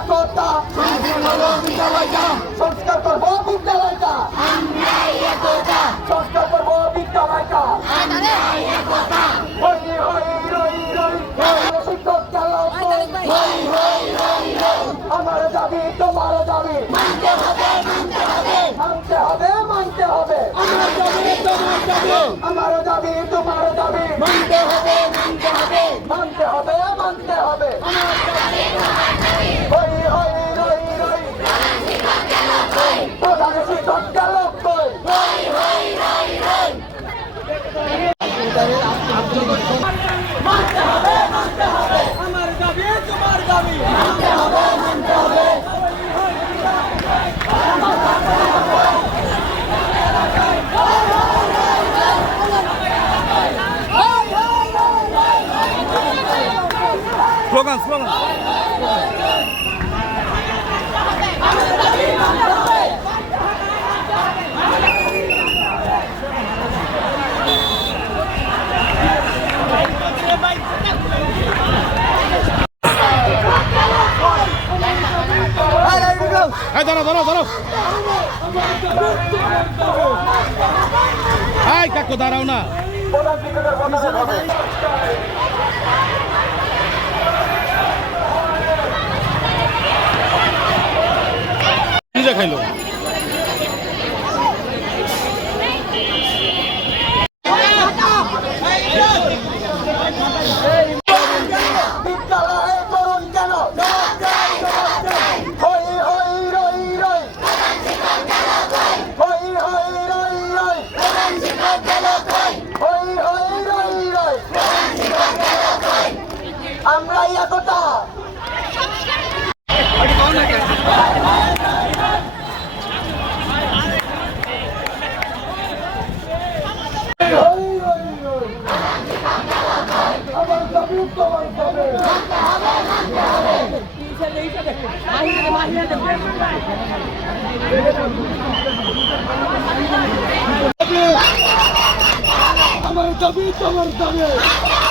একতা সংস্কার করবো বিদ্যালয়টা সংস্কার করবো বিদ্যালয়টা শিক্ষক আমার দাবি তোমার দাবি মানতে হবে মানতে হবে আমার দাবি তোমার দাবি মানতে হবে মানতে হবে প্রধান শিক্ষক গেল কই মানতে হবে আমার দাবি তোমার দাবি মানতে হবে স্লোগান দাঁড়াও কাকু দাঁড়াও না নিজে খাইলো আমরা একতা আমার দাবি তোমার দাবি